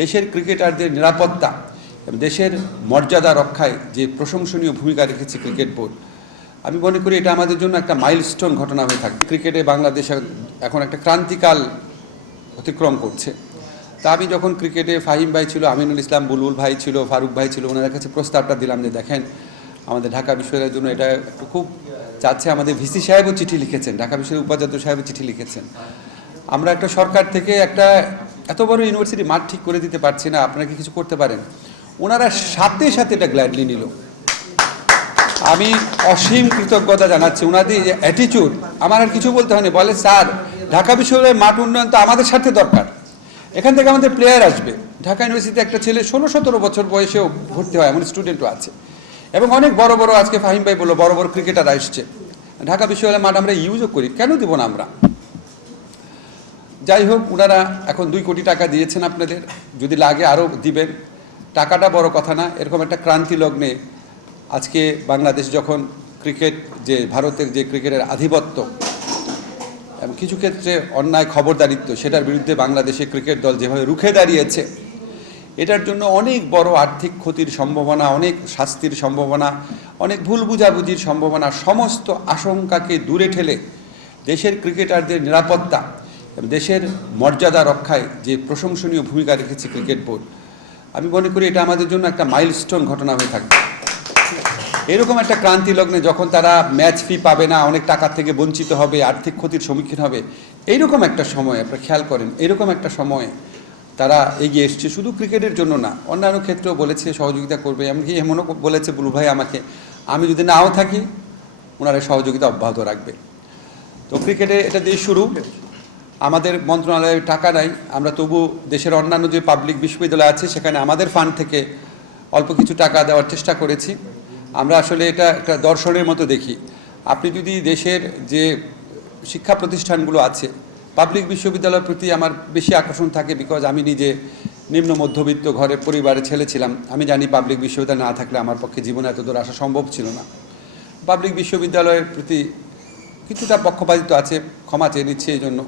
দেশের ক্রিকেটারদের নিরাপত্তা এবং দেশের মর্যাদা রক্ষায় যে প্রশংসনীয় ভূমিকা রেখেছে ক্রিকেট বোর্ড, আমি মনে করি এটা আমাদের জন্য একটা মাইলস্টোন ঘটনা হয়ে থাকবে। ক্রিকেটে বাংলাদেশ এখন একটা ক্রান্তিকাল অতিক্রম করছে। তা আমি যখন ক্রিকেটে ফাহিম ভাই ছিল, আমিনুল ইসলাম বুলবুল ভাই ছিল, ফারুক ভাই ছিল, ওনাদের কাছে প্রস্তাবটা দিলাম যে দেখেন আমাদের ঢাকা বিশ্ববিদ্যালয়ের জন্য এটা খুব চাচ্ছে। আমাদের ভিসি সাহেবও চিঠি লিখেছেন, ঢাকা বিশ্ববিদ্যালয়ের উপাচার্য সাহেবও চিঠি লিখেছেন। আমরা একটা সরকার থেকে একটা এত বড় ইউনিভার্সিটি মাঠ ঠিক করে দিতে পারছি না, আপনারা কি কিছু করতে পারেন? ওনারা সাথে সাথে এটা গ্ল্যাডলি নিল। আমি অসীম কৃতজ্ঞতা জানাচ্ছি। ওনাদের অ্যাটিটিউড, আমার আর কিছু বলতে হয়নি। বলে স্যার ঢাকা বিশ্ববিদ্যালয়ের মাঠ উন্নয়ন তো আমাদের স্বার্থে দরকার, এখান থেকে আমাদের প্লেয়ার আসবে। ঢাকা ইউনিভার্সিটিতে একটা ছেলে 16-17 বছর বয়সেও ভর্তি হয়, এমন স্টুডেন্টও আছে। এবং অনেক বড় বড়, আজকে ফাহিম ভাই বললো বড় বড় ক্রিকেটার আসছে। ঢাকা বিশ্ববিদ্যালয়ের মাঠ আমরা ইউজও করি, কেন দিব না আমরা? যাই হোক, ওনারা এখন 2 কোটি টাকা দিয়েছেন আপনাদের, যদি লাগে আরও দিবেন। টাকাটা বড় কথা না। এরকম একটা ক্রান্তি লগ্নে আজকে বাংলাদেশ যখন ক্রিকেট, যে ভারতের যে ক্রিকেটের আধিপত্য এবং কিছু ক্ষেত্রে অন্যায় খবরদারিত্ব, সেটার বিরুদ্ধে বাংলাদেশের ক্রিকেট দল যেভাবে রুখে দাঁড়িয়েছে, এটার জন্য অনেক বড় আর্থিক ক্ষতির সম্ভাবনা, অনেক শাস্তির সম্ভাবনা, অনেক ভুল বুঝাবুঝির সম্ভাবনা, সমস্ত আশঙ্কাকে দূরে ঠেলে দেশের ক্রিকেটারদের নিরাপত্তা এবং দেশের মর্যাদা রক্ষায় যে প্রশংসনীয় ভূমিকা রেখেছে ক্রিকেট বোর্ড, আমি মনে করি এটা আমাদের জন্য একটা মাইলস্টোন ঘটনা হয়ে থাকবে। এরকম একটা ক্রান্তি লগ্নে যখন তারা ম্যাচ ফি পাবে না, অনেক টাকার থেকে বঞ্চিত হবে, আর্থিক ক্ষতির সম্মুখীন হবে, এইরকম একটা সময় আপনারা খেয়াল করেন, এরকম একটা সময়ে তারা এগিয়ে এসছে। শুধু ক্রিকেটের জন্য না, অন্যান্য ক্ষেত্রেও বলেছে সহযোগিতা করবে। এমনকি এমনও বলেছে বুলু ভাই আমাকে, আমি যদি নাও থাকি ওনারা সহযোগিতা অব্যাহত রাখবে। তো ক্রিকেটে এটা দিয়ে শুরু। আমাদের মন্ত্রণালয়ে টাকা নাই, আমরা তবু দেশের অন্যান্য যে পাবলিক বিশ্ববিদ্যালয় আছে সেখানে আমাদের ফান্ড থেকে অল্প কিছু টাকা দেওয়ার চেষ্টা করেছি। আমরা আসলে এটা একটা দর্শনের মতো দেখি। আপনি যদি দেশের যে শিক্ষা প্রতিষ্ঠানগুলো আছে, পাবলিক বিশ্ববিদ্যালয়ের প্রতি আমার বেশি আকর্ষণ থাকে, বিকজ আমি নিজে নিম্ন মধ্যবিত্ত ঘরের পরিবারের ছেলে ছিলাম। আমি জানি পাবলিক বিশ্ববিদ্যালয় না থাকলে আমার পক্ষে জীবনে এত দূর আসা সম্ভব ছিল না। পাবলিক বিশ্ববিদ্যালয়ের প্রতি কিছুটা পক্ষপাতিত্ব আছে, ক্ষমা চেয়ে নিচ্ছি। এই জন্য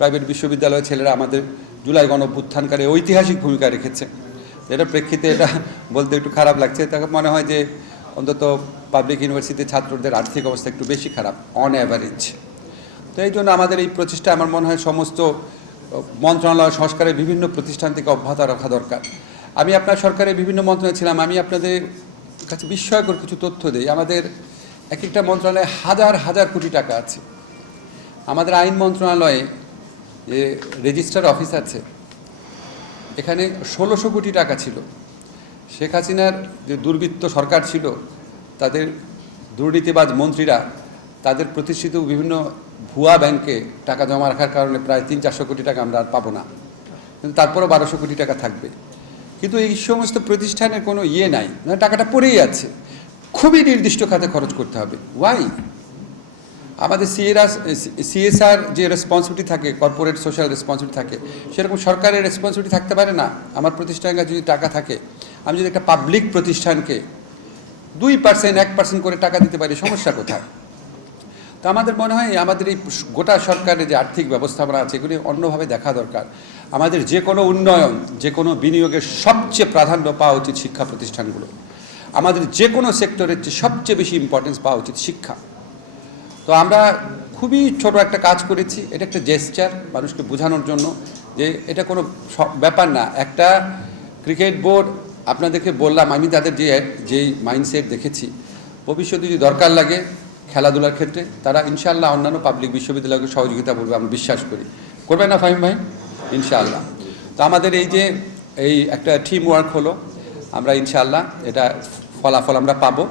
প্রাইভেট বিশ্ববিদ্যালয়ের ছেলেরা আমাদের জুলাই গণঅভ্যুত্থানকালে ঐতিহাসিক ভূমিকা রেখেছে। এটার প্রেক্ষিতে এটা বলতে একটু খারাপ লাগছে। তাকে মনে হয় যে অন্তত পাবলিক ইউনিভার্সিটির ছাত্রদের আর্থিক অবস্থা একটু বেশি খারাপ অন অ্যাভারেজ। তো এই জন্য আমাদের এই প্রচেষ্টা আমার মনে হয় সমস্ত মন্ত্রণালয়, সংস্কারের বিভিন্ন প্রতিষ্ঠান থেকে অব্যাহত রাখা দরকার। আমি আপনার সরকারের বিভিন্ন মন্ত্রণালয়ে ছিলাম, আমি আপনাদের কাছে বিস্ময়কর কিছু তথ্য দিই। আমাদের এক একটা মন্ত্রণালয়ে হাজার হাজার কোটি টাকা আছে। আমাদের আইন মন্ত্রণালয়ে যে রেজিস্ট্রার অফিস আছে, এখানে 1600 কোটি টাকা ছিল। শেখ হাসিনার যে দুর্বৃত্ত সরকার ছিল, তাদের দুর্নীতিবাজ মন্ত্রীরা তাদের প্রতিষ্ঠিত বিভিন্ন ভুয়া ব্যাংকে টাকা জমা রাখার কারণে প্রায় 300-400 কোটি টাকা আমরা আর পাবো না, কিন্তু তারপরেও 1200 কোটি টাকা থাকবে। কিন্তু এই সমস্ত প্রতিষ্ঠানের কোনো ইয়ে নাই, টাকাটা পড়েই আছে। খুবই নির্দিষ্ট খাতে খরচ করতে হবে। ওয়াই? আমাদের সিএসআর যে রেসপন্সিবিলিটি থাকে, কর্পোরেট সোশ্যাল রেসপন্সিবিলিটি থাকে, সেরকম সরকারের রেসপন্সিবিলিটি থাকতে পারে না? আমার প্রতিষ্ঠানের কাছে যদি টাকা থাকে, আমি যদি একটা পাবলিক প্রতিষ্ঠানকে 2%, 1% করে টাকা দিতে পারি, সমস্যা কোথায়? তো আমাদের মনে হয় আমাদের এই গোটা সরকারের যে আর্থিক ব্যবস্থাপনা আছে, এগুলি অন্যভাবে দেখা দরকার। আমাদের যে কোনো উন্নয়ন, যে কোনো বিনিয়োগের সবচেয়ে প্রাধান্য পাওয়া উচিত শিক্ষা প্রতিষ্ঠানগুলো। আমাদের যে কোনো সেক্টরের চেয়ে সবচেয়ে বেশি ইম্পর্টেন্স পাওয়া উচিত শিক্ষা। তো আমরা খুবই ছোট একটা কাজ করেছি, এটা একটা জেস্চার মানুষকে বোঝানোর জন্য যে এটা কোনো ব্যাপার না। একটা ক্রিকেট বোর্ড, আপনাদেরকে বললাম আমি তাদের যেই মাইন্ডসেট দেখেছি, ভবিষ্যতে যদি দরকার লাগে খেলাধুলার ক্ষেত্রে তারা ইনশাআল্লাহ অন্যান্য পাবলিক বিশ্ববিদ্যালয়কে সহযোগিতা করবে, আমরা বিশ্বাস করি। করবে না ফাহিম ভাই? ইনশাআল্লাহ। তো আমাদের এই একটা টিম ওয়ার্ক হলো, আমরা ইনশাআল্লাহ এটা ফলাফল আমরা পাবো।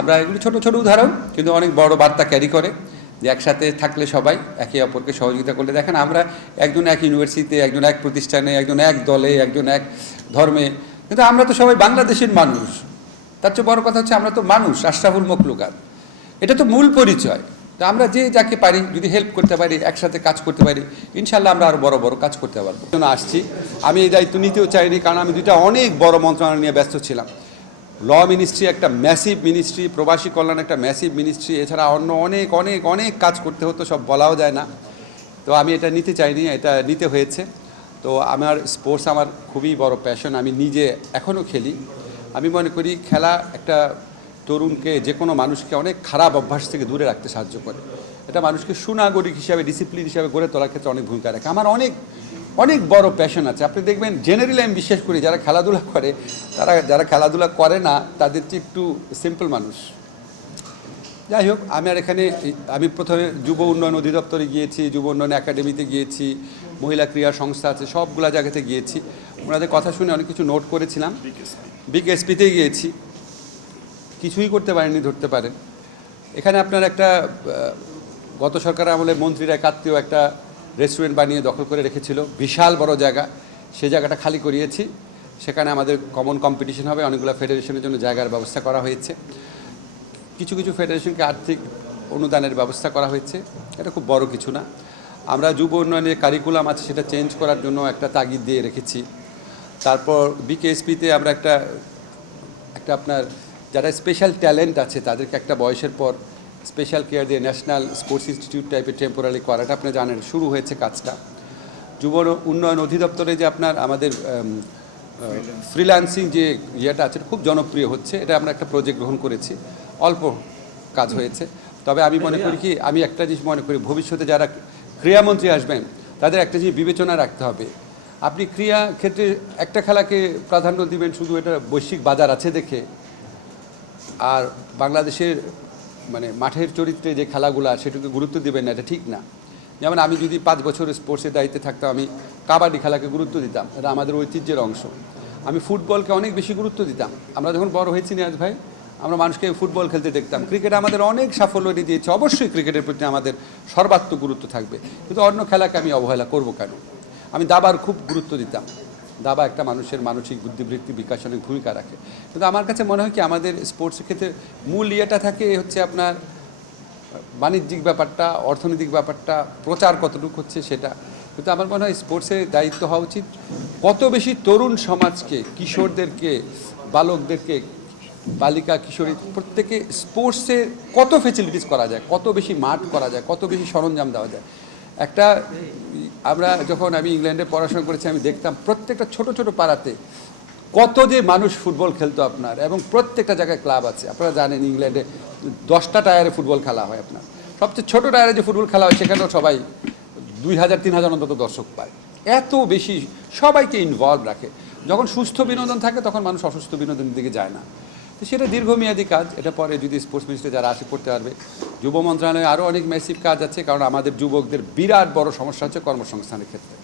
আমরা এগুলি ছোট ছোট উদাহরণ, কিন্তু অনেক বড় বার্তা ক্যারি করে, যে একসাথে থাকলে সবাই একে অপরকে সহযোগিতা করলে। দেখেন আমরা একজন এক ইউনিভার্সিটিতে, একজন এক প্রতিষ্ঠানে, একজন এক দলে, একজন এক ধর্মে, কিন্তু আমরা তো সবাই বাংলাদেশের মানুষ। তার চেয়ে বড় কথা হচ্ছে আমরা তো মানুষ, আশরাফুল মখলুকাত। এটা তো মূল পরিচয়। তো আমরা যে যাকে পারি যদি হেল্প করতে পারি, একসাথে কাজ করতে পারি, ইনশাল্লাহ আমরা আরও বড় বড় কাজ করতে পারবো। আসছি, আমি এই দায়িত্ব নিতেও চাইনি, কারণ আমি দুইটা অনেক বড় মন্ত্রণালয় নিয়ে ব্যস্ত ছিলাম। ল মিনিস্ট্রি একটা ম্যাসিভ মিনিস্ট্রি, প্রবাসী কল্যাণ একটা ম্যাসিভ মিনিস্ট্রি, এছাড়া অন্য অনেক অনেক অনেক কাজ করতে হতো, সব বলাও যায় না। তো আমি এটা নিতে চাইনি, এটা নিতে হয়েছে। তো তো আমার স্পোর্টস আমার খুবই বড় প্যাশন, আমি নিজে এখনও খেলি। আমি মনে করি খেলা একটা তরুণকে, যে কোনো মানুষকে অনেক খারাপ অভ্যাস থেকে দূরে রাখতে সাহায্য করে। এটা মানুষকে সুনাগরিক হিসাবে, ডিসিপ্লিন হিসাবে গড়ে তোলার ক্ষেত্রে অনেক ভূমিকা রাখে। আমার অনেক অনেক বড় প্যাশন আছে। আপনি দেখবেন জেনারেলি আমি বিশ্বাস করি যারা খেলাধুলা করে, যারা খেলাধুলা করে না তাদের চেয়ে একটু সিম্পল মানুষ। যাই হোক, আমি প্রথমে যুব উন্নয়ন অধিদপ্তরে গিয়েছি, যুব উন্নয়ন একাডেমিতে গিয়েছি, মহিলা ক্রীড়া সংস্থা আছে, সবগুলা জায়গাতে গিয়েছি। ওনাদের কথা শুনে অনেক কিছু নোট করেছিলাম। বিকেএসপিতে গিয়েছি, কিছুই করতে পারেনি ধরতে পারেন। এখানে আপনার একটা গত সরকার আমলে মন্ত্রীরা কাত্তীয় একটা রেস্টুরেন্ট বানিয়ে দখল করে রেখেছিল, বিশাল বড় জায়গা। সেই জায়গাটা খালি করিয়েছি, সেখানে আমাদের কমন কম্পিটিশন হবে, অনেকগুলো ফেডারেশনের জন্য জায়গার ব্যবস্থা করা হয়েছে। কিছু কিছু ফেডারেশনকে আর্থিক অনুদানের ব্যবস্থা করা হয়েছে, এটা খুব বড় কিছু না। আমরা যুব উন্নয়নের কারিকুলাম আছে সেটা চেঞ্জ করার জন্য একটা তাগিদ দিয়ে রেখেছি। তারপর বিকেএসপিতে আমরা একটা আপনার যারা স্পেশাল ট্যালেন্ট আছে তাদেরকে একটা বয়সের পর স্পেশাল কেয়ার দিয়ে ন্যাশনাল স্পোর্টস ইনস্টিটিউট টাইপের টেম্পোরারি করাটা আপনি জানেন শুরু হয়েছে কাজটা। যুব উন্নয়ন অধিদপ্তরে যে আপনার আমাদের ফ্রিল্যান্সিং যে ইয়েটা আছে খুব জনপ্রিয় হচ্ছে, এটা আমরা একটা প্রজেক্ট গ্রহণ করেছি, অল্প কাজ হয়েছে। তবে আমি মনে করি কি, আমি একটা জিনিস মনে করি, ভবিষ্যতে যারা ক্রীড়ামন্ত্রী আসবেন তাদের একটা জিনিস বিবেচনা রাখতে হবে। আপনি ক্রীড়া ক্ষেত্রে একটা খেলাকে প্রাধান্য দিবেন শুধু এটা বৈশ্বিক বাজার আছে দেখে, আর বাংলাদেশের মানে মাঠের চরিত্রে যে খেলাগুলো সেটাকে গুরুত্ব দিবেন না, এটা ঠিক না। যেমন আমি যদি 5 বছর স্পোর্টসের দায়িত্বে থাকতাম, আমি কাবাডি খেলাকে গুরুত্ব দিতাম, এটা আমাদের ঐতিহ্যের অংশ। আমি ফুটবলকে অনেক বেশি গুরুত্ব দিতাম। আমরা যখন বড় হয়েছি নিয়াজ ভাই, আমরা মানুষকে ফুটবল খেলতে দেখতাম। ক্রিকেট আমাদের অনেক সাফল্য এনে দিয়েছে, অবশ্যই ক্রিকেটের প্রতি আমাদের সর্বাত্মক গুরুত্ব থাকবে, কিন্তু অন্য খেলাকে আমি অবহেলা করব কেন? আমি দাবার খুব গুরুত্ব দিতাম। দাবা একটা মানুষের মানসিক বুদ্ধিবৃত্তি বিকাশে অনেক ভূমিকা রাখে। কিন্তু আমার কাছে মনে হয় কি, আমাদের স্পোর্টসের ক্ষেত্রে মূল ইয়েটা থাকে হচ্ছে আপনার বাণিজ্যিক ব্যাপারটা, অর্থনৈতিক ব্যাপারটা, প্রচার কতটুকু হচ্ছে সেটা। কিন্তু আমার মনে হয় স্পোর্টসের দায়িত্ব হওয়া উচিত কত বেশি তরুণ সমাজকে, কিশোরদেরকে, বালকদেরকে, বালিকা কিশোরী প্রত্যেকে স্পোর্টসে কত ফেসিলিটিস করা যায়, কত বেশি মাঠ করা যায়, কত বেশি সরঞ্জাম দেওয়া যায়। আমি ইংল্যান্ডে পড়াশোনা করেছি, আমি দেখতাম প্রত্যেকটা ছোট ছোট পাড়াতে কত যে মানুষ ফুটবল খেলতো আপনার, এবং প্রত্যেকটা জায়গায় ক্লাব আছে। আপনারা জানেন ইংল্যান্ডে 10টা টায়ারে ফুটবল খেলা হয়। আপনার সবচেয়ে ছোট টায়ারে যে ফুটবল খেলা হয় সেখানেও সবাই 2000-3000 অন্তত দর্শক পায়। এত বেশি সবাইকে ইনভলভ রাখে। যখন সুস্থ বিনোদন থাকে তখন মানুষ অসুস্থ বিনোদনের দিকে যায় না। তো সেটা দীর্ঘমেয়াদী কাজ, এটা পরে যদি স্পোর্টস মিনিস্টার যারা আসে করতে পারবে। যুব মন্ত্রণালয়ে আরও অনেক ম্যাসিভ কাজ আছে, কারণ আমাদের যুবকদের বিরাট বড় সমস্যা হচ্ছে কর্মসংস্থানের ক্ষেত্রে।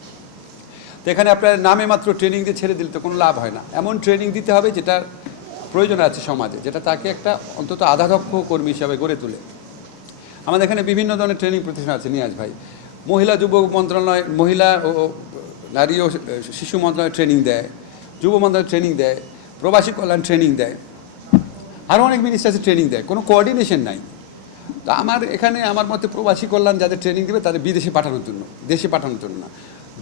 তো এখানে আপনার নামে মাত্র ট্রেনিং দিয়ে ছেড়ে দিলে তো কোনো লাভ হয় না। এমন ট্রেনিং দিতে হবে যেটার প্রয়োজন আছে সমাজে, যেটা তাকে একটা অন্তত আধাদক্ষ কর্মী হিসাবে গড়ে তোলে। আমাদের এখানে বিভিন্ন ধরনের ট্রেনিং প্রতিষ্ঠান আছে নিয়াজ ভাই। মহিলা যুব মন্ত্রণালয়, মহিলা ও নারী ও শিশু মন্ত্রণালয় ট্রেনিং দেয়, যুব মন্ত্রণালয় ট্রেনিং দেয়, প্রবাসী কল্যাণ ট্রেনিং দেয়, আরও অনেক মিনিস্টার ট্রেনিং দেয়, কোনো কোঅর্ডিনেশন নাই। তো আমার মতে প্রবাসী কল্যাণ যাদের ট্রেনিং দেবে তাদের বিদেশে পাঠানোর জন্য, দেশে পাঠানোর জন্য না।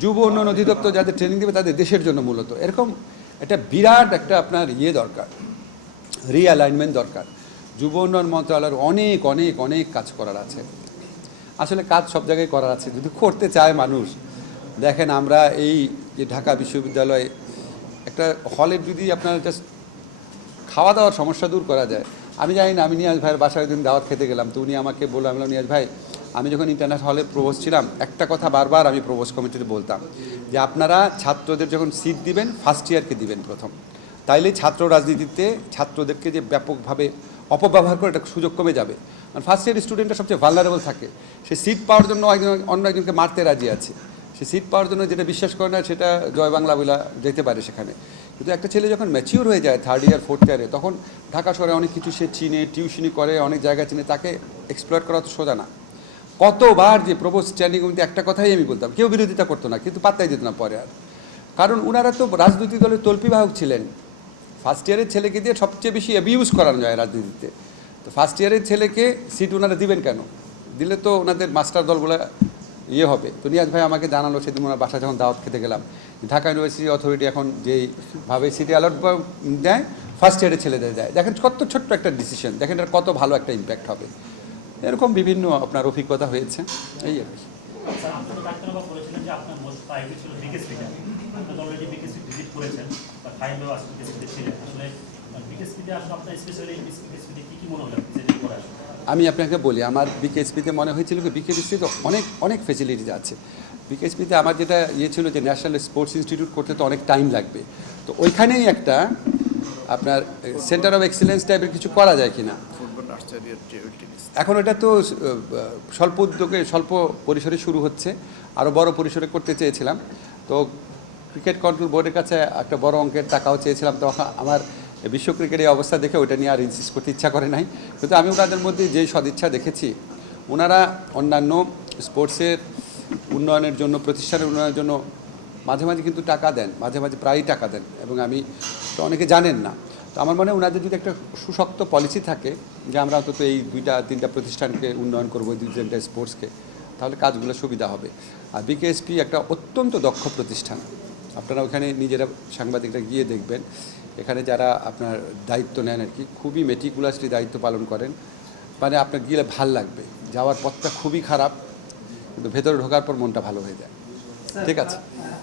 যুব উন্নয়ন অধিদপ্তর যাদের ট্রেনিং দেবে তাদের দেশের জন্য মূলত। এরকম একটা বিরাট একটা আপনার দরকার, রিঅ্যালাইনমেন্ট দরকার। যুব উন্নয়ন মন্ত্রণালয়ের অনেক অনেক অনেক কাজ করার আছে। আসলে কাজ সব জায়গায় করার আছে, যদি করতে চায় মানুষ। দেখেন আমরা এই যে ঢাকা বিশ্ববিদ্যালয়ে একটা হলের যদি আপনার জাস্ট খাওয়া দাওয়ার সমস্যা দূর করা যায়। আমি জানি না, আমি নিয়াজ ভাইয়ের বাসায় দিন দাওয়াত খেতে গেলাম, তো উনি আমাকে বললাম, নিয়াজ ভাই, আমি যখন ইন্টারন্যাশনাল হলে প্রভোস্ট ছিলাম, একটা কথা বারবার আমি প্রভোস্ট কমিটিতে বলতাম যে আপনারা ছাত্রদের যখন সিট দিবেন ফার্স্ট ইয়ারকে দিবেন প্রথম, তাইলে ছাত্র রাজনীতিতে ছাত্রদেরকে যে ব্যাপকভাবে অপব্যবহার করে এটা সুযোগ কমে যাবে। কারণ ফার্স্ট ইয়ার স্টুডেন্টরা সবচেয়ে ভালনারেবল থাকে, সে সিট পাওয়ার জন্য অন্য একজনকে মারতে রাজি আছে, সে সিট পাওয়ার জন্য যেটা বিশ্বাস করে না সেটা জয় বাংলা বলা যেতে পারে সেখানে। কিন্তু একটা ছেলে যখন ম্যাচিওর হয়ে যায় 3rd ইয়ার 4th ইয়ারে, তখন ঢাকা শহরে অনেক কিছু সে চিনে, টিউশনি করে, অনেক জায়গায় চিনে, তাকে এক্সপ্লয়েট করা তো সোজা না। কতবার যে প্রবোস্ট স্ট্যান্ডিং কমিটি একটা কথাই আমি বলতাম, কেউ বিরোধিতা করতো না, কিন্তু পাত্তাই দিত না পরে আর। কারণ ওনারা তো রাজনৈতিক দলের তল্পিবাহক ছিলেন। ফার্স্ট ইয়ারের ছেলেকে দিয়ে সবচেয়ে বেশি অ্যাবিউজ করানো যায় রাজনীতিতে। তো ফার্স্ট ইয়ারের ছেলেকে সিট ওনারা দিবেন কেন? দিলে তো ওনাদের মাস্টার দলগুলো হবে। তো নিয়াজ ভাই আমাকে জানালো সেদিন ওনার বাসায় যখন দাওয়াত খেতে গেলাম, ঢাকা ইউনিভার্সিটি অথরিটি এখন যেইভাবে সিটি অ্যালট দেয় ফার্স্ট ইয়ারের ছেলেদের দেয়। দেখেন কত ছোট্ট একটা ডিসিশন, দেখেন এটা কত ভালো একটা ইম্প্যাক্ট হবে। এরকম বিভিন্ন আপনার অভিজ্ঞতা হয়েছে, এই আর কি। আপনারা অলরেডি বিকেএসপি ভিজিট করেছেন বা ফাইলও আসলে বিকেএসপিতে ছিলেন, আসলে বিকেএসপিতে আসলে আপনার স্পেশালি বিকেএসপিতে কি মনে হলো ভিজিট করে আসলে? আমি আপনাকে বলি, আমার বিকেএসপিতে মনে হয়েছিল কি বিকেএসপিতে অনেক অনেক ফেসিলিটিস আছে। বিকেএসপিতে আমার যেটা ইয়ে ছিল যে ন্যাশনাল স্পোর্টস ইনস্টিটিউট করতে তো অনেক টাইম লাগবে, তো ওইখানেই একটা আপনার সেন্টার অফ এক্সেলেন্স টাইপের কিছু করা যায় কিনা। ফুটবল আর্চারি টেবিল টেনিস এখন এটা তো স্বল্প উদ্যোগে স্বল্প পরিসরে শুরু হচ্ছে, আরও বড় পরিসরে করতে চেয়েছিলাম। তো ক্রিকেট কন্ট্রোল বোর্ডের কাছে একটা বড় অঙ্কের টাকাও চেয়েছিলাম, তো আমার বিশ্ব ক্রিকেটের অবস্থা দেখে ওইটা নিয়ে আর ইনসিস্ট করতে ইচ্ছা করে নাই। কিন্তু আমি ওনাদের মধ্যে যেই সদিচ্ছা দেখেছি, ওনারা অন্যান্য স্পোর্টসের উন্নয়নের জন্য, প্রতিষ্ঠানের উন্নয়নের জন্য মাঝে মাঝে কিন্তু টাকা দেন, মাঝে মাঝে প্রায়ই টাকা দেন, এবং আমি তো অনেকে জানেন না। তো আমার মনে হয় ওনাদের যদি একটা সুশক্ত পলিসি থাকে যে আমরা অন্তত এই 2-3টা প্রতিষ্ঠানকে উন্নয়ন করবো, 2-3টা স্পোর্টসকে, তাহলে কাজগুলো সুবিধা হবে। আর বিকেএসপি একটা অত্যন্ত দক্ষ প্রতিষ্ঠান, আপনারা ওখানে নিজেরা সাংবাদিকরা গিয়ে দেখবেন, এখানে যারা আপনার দায়িত্ব নেন আর কি, খুবই মেটিকুলাসলি দায়িত্ব পালন করেন। মানে আপনার গেলে ভাল লাগবে, যাওয়ার পথটা খুবই খারাপ, কিন্তু ভেতরে ঢোকার পর মনটা ভালো হয়ে যায়। ঠিক আছে।